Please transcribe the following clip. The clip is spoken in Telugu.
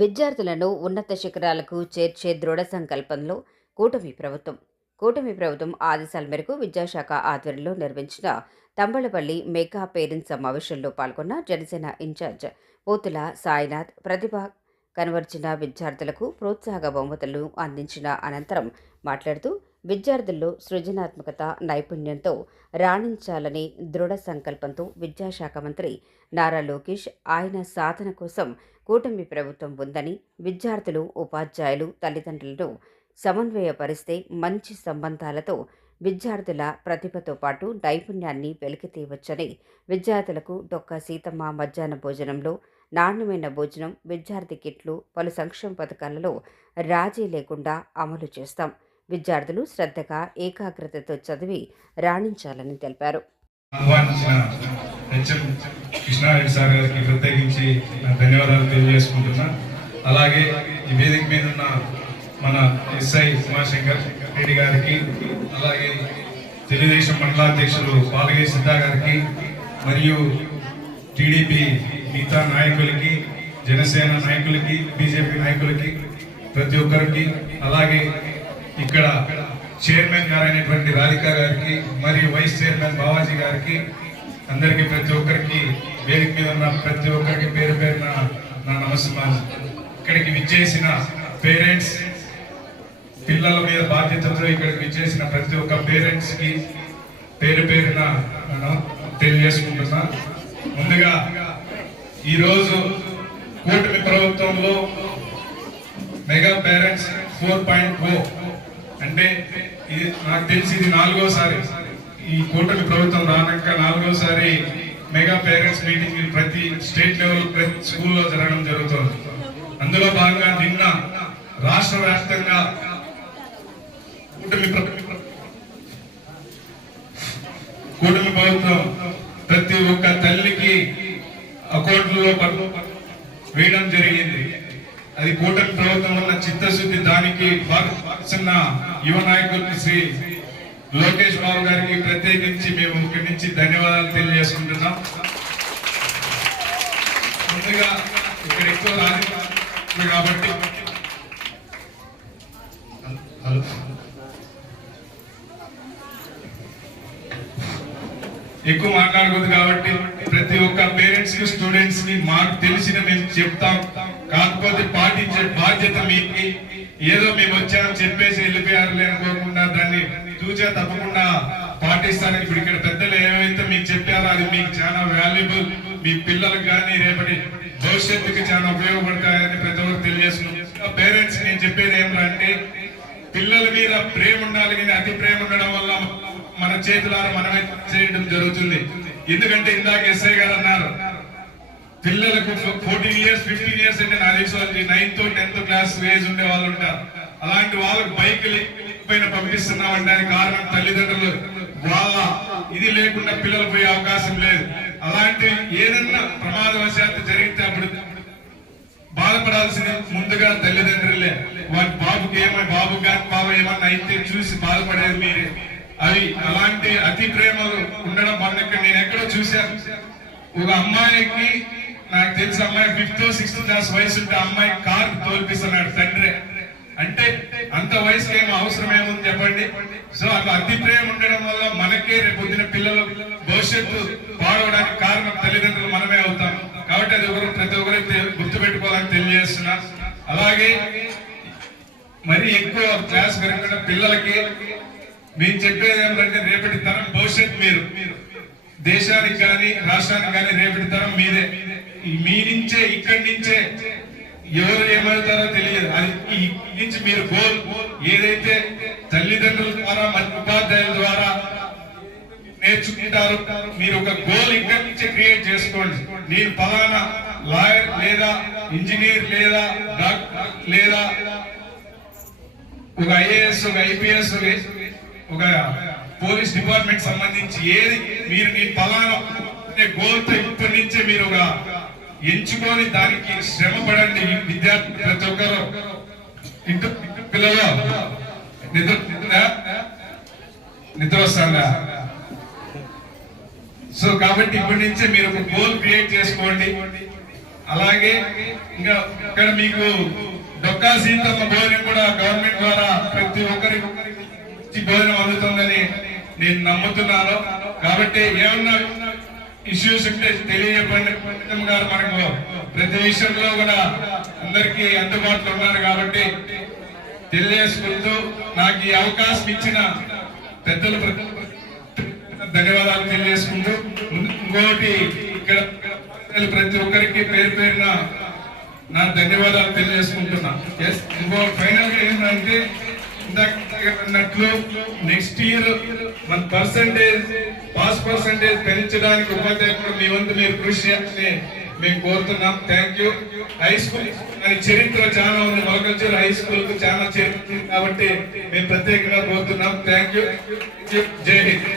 విద్యార్థులను ఉన్నత శిఖరాలకు చేర్చే దృఢ సంకల్పంలో కూటమి ప్రభుత్వం ఆదేశాల మేరకు విద్యాశాఖ ఆధ్వర్యంలో నిర్వహించిన తంబళపల్లి మెగా పేరెంట్స్ సమావేశంలో పాల్గొన్న జనసేన ఇన్ఛార్జ్ పోతుల సాయినాథ్ ప్రతిభ కనబర్చిన విద్యార్థులకు ప్రోత్సాహక బహుమతులను అందించిన అనంతరం మాట్లాడుతూ విద్యార్థుల్లో సృజనాత్మకత నైపుణ్యంతో రాణించాలని దృఢ సంకల్పంతో విద్యాశాఖ మంత్రి నారా లోకేష్ ఆయన సాధన కోసం కూటమి ప్రభుత్వం ఉందని, విద్యార్థులు ఉపాధ్యాయులు తల్లిదండ్రులను సమన్వయపరిస్తే మంచి సంబంధాలతో విద్యార్థుల ప్రతిభతో పాటు నైపుణ్యాన్ని వెలికితీయవచ్చని, విద్యార్థులకు డొక్కా సీతమ్మ మధ్యాహ్న భోజనంలో నాణ్యమైన భోజనం, విద్యార్థి కిట్లు, పలు సంక్షేమ పథకాలలో రాజీ లేకుండా అమలు చేస్తాం. విద్యార్థులు శ్రద్ధగా ఏకాగ్రతతో చదివి రాణించాలని తెలిపారు. కృష్ణారెడ్డి సార్ గారికి ప్రత్యేకించి ధన్యవాదాలు తెలియజేసుకుంటున్నా. అలాగే ఈ వేదిక మీద ఉన్న మన ఎస్ఐ ఉమాశంకర్ రెడ్డి గారికి, అలాగే తెలుగుదేశం మండలాధ్యక్షులు పాలగే సిద్ధా గారికి, మరియు టీడీపీ మిగతా నాయకులకి, జనసేన నాయకులకి, బీజేపీ నాయకులకి, ప్రతి ఒక్కరికి, అలాగే ఇక్కడ చైర్మన్ గారైనటువంటి రాధిక గారికి మరియు వైస్ చైర్మన్ బావాజీ గారికి, అందరికీ ప్రతి ఒక్కరికి వేదిక మీద ఉన్న ప్రతి ఒక్కరికి పేరు పేరున నా నమస్కారం. ఇక్కడికి విచ్చేసిన పేరెంట్స్, పిల్లల మీద బాధ్యతతో ఇక్కడికి విచ్చేసిన ప్రతి ఒక్క పేరెంట్స్ కి పేరు పేరున తెలియజేసుకుంటున్నా. ముందుగా ఈరోజు కూటమి ప్రభుత్వంలో మెగా పేరెంట్స్ 4.0 అంటే ఇది నాకు తెలిసి ఇది 4వసారి ఈ కూటమి ప్రభుత్వం రానాక 4వసారి మెగా పేరెంట్స్ మీటింగ్ ప్రతి స్టేట్ లెవెల్ ప్రతి స్కూల్లో జరగడం జరుగుతుంది. అందులో భాగంగా నిన్న రాష్ట్ర వ్యాప్తంగా కూటమి ప్రభుత్వం ప్రతి ఒక్క తల్లికి అకౌంట్లో వేయడం జరిగింది. అది కూటమి ప్రభుత్వం వల్ల చిత్తశుద్ధి. దానికి భాగస్వామ్య యువ నాయకులు శ్రీ లోకేష్ బాబు గారికి ప్రత్యేకించి మేము ఇక్కడి నుంచి ధన్యవాదాలు తెలియజేసుకుంటున్నాం. ముందుగా ఇక్కడ ఎక్కువ రాజకీయాలు కాబట్టి ఎక్కువ మాట్లాడకూడదు కాబట్టి ప్రతి ఒక్క పేరెంట్స్ కి, స్టూడెంట్స్ కి మాకు తెలిసిన మేము చెప్తాం. కాకపోతే పాటించే బాధ్యత మీకు. ఏదో మేము వచ్చామని చెప్పేసి వెళ్ళిపోయారు అనుకోకుండా దాన్ని చూసే తప్పకుండా పాటిస్తారని ఇప్పుడు ఇక్కడ పెద్దలు ఏవైతే మీకు చెప్పారో అది మీకు చాలా వాల్యుబుల్. మీ పిల్లలకు కానీ రేపటి భవిష్యత్తుకి చాలా ఉపయోగపడతాయని ప్రతి ఒక్కరు తెలియజేస్తున్నాం. పేరెంట్స్ నేను చెప్పేది ఏమంటే పిల్లల మీద ప్రేమ ఉండాలి, కానీ అతి ప్రేమ ఉండడం వల్ల మన చేతులారా మనమే చేయడం జరుగుతుంది. ఎందుకంటే ఇందాక ఎస్ఐ గారు అన్నారు పిల్లలకు 14 years 15 years అంటే నా తెలిసి వాళ్ళకి 9th 10th క్లాస్ ఏజ్ ఉండే వాళ్ళు ఉంటారు. అలాంటి వాళ్ళకు బైకులు పైన పంపిస్తున్నామంటే దానికి కారణం తల్లిదండ్రులు. వాళ్ళ ఇది లేకుండా పిల్లలు పోయే అవకాశం లేదు. అలాంటి ఏదన్నా ప్రమాదవశాత్తు జరిగితే అప్పుడు బాధపడాల్సింది ముందుగా తల్లిదండ్రులే. వాటి బాబుకి బాబు కానీ బాబు ఏమన్నా అయితే చూసి బాధపడేది మీరే. అవి అలాంటి అతి ప్రేమలు ఉండడం మన నేను ఎక్కడో చూశాను. ఒక అమ్మాయికి, నాకు తెలిసి అమ్మాయి 5th 6th క్లాస్ వయసు ఉంటే అమ్మాయి కారు తోల్పిస్తున్నాడు తండ్రి. అంటే అంత వయసుకి ఏమో అవసరం ఏముంది చెప్పండి. సో అట్లా అతి ప్రేమ ఉండడం వల్ల మనకే రేపు పొద్దున పిల్లలు భవిష్యత్తు పాడవడానికి కారణం తల్లిదండ్రులు మనమే అవుతాం. కాబట్టి అది ప్రతి ఒక్కరు గుర్తు పెట్టుకోవాలని తెలియజేస్తున్నా. అలాగే మరి ఎక్కువ క్లాస్ పెరగకుండా పిల్లలకి మేము చెప్పేది ఏమిటంటే రేపటి తరం భవిష్యత్తు మీరు. దేశానికి కానీ రాష్ట్రానికి కానీ రేపటి తరం మీరే. మీ నుంచే ఇక్కడి నుంచే ఎవరు ఏమవుతారో తెలియదు. అది నుంచి మీరు గోల్ ఏదైతే తల్లిదండ్రుల ద్వారా మన ఉపాధ్యాయుల ద్వారా నేర్చుకుంటారో మీరు ఒక గోల్ ఇక్కడి నుంచే క్రియేట్ చేసుకోండి. నేను ఫలానా లాయర్ లేదా ఇంజనీర్ లేదా డాక్టర్ లేదా ఒక ఐఏఎస్ ఒక ఐపీఎస్ ఒక పోలీస్ డిపార్ట్మెంట్ సంబంధించి ఏది మీరు నేను ఫలానా గోల్తో ఇప్పటి నుంచే మీరు ఒక ఎంచుకొని దానికి శ్రమ పడండి. విద్యార్థి ప్రతి ఒక్కరు ఇంటి పిల్లలు నిద్ర వస్తుందా? సో కాబట్టి ఇప్పటి నుంచే మీరు ఒక గోల్ క్రియేట్ చేసుకోండి. అలాగే ఇంకా ఇక్కడ మీకు డొక్కా సీతమ్మ భోజనం కూడా గవర్నమెంట్ ద్వారా ప్రతి ఒక్కరికి భోజనం అందుతుందని నేను నమ్ముతున్నాను. కాబట్టి ఏమన్నా ఇష్యూస్ ఉంటే తెలియజెప్పండి. గారు మనకు ప్రతి విషయంలో కూడా అందరికీ అందుబాటులో ఉన్నారు కాబట్టి తెలియజేసుకుంటూ నాకు ఈ అవకాశం ఇచ్చిన పెద్దలు ధన్యవాదాలు తెలియజేసుకుంటూ ఇంకోటి ఇక్కడ ప్రతి ఒక్కరికి పేరు పేరున నా ధన్యవాదాలు తెలియజేసుకుంటున్నా. ఇంకో ఫైనల్ గా ఏంటంటే అన్నట్లు నెక్స్ట్ ఇయర్ 1% పాస్ పర్సెంటేజ్ పెంచడానికి ఉపాధ్యాయులు మీ వంతు మీరు కృషి చేయాలని మేము కోరుతున్నాం. Thank you. హై స్కూల్ అని చరిత్ర చాలా ఉంది, మొలకల్చర్ హై స్కూల్ కు చాలా చరిత్ర కాబట్టి మేము ప్రత్యేకంగా కోరుతున్నాం. Thank you. జై హింద్.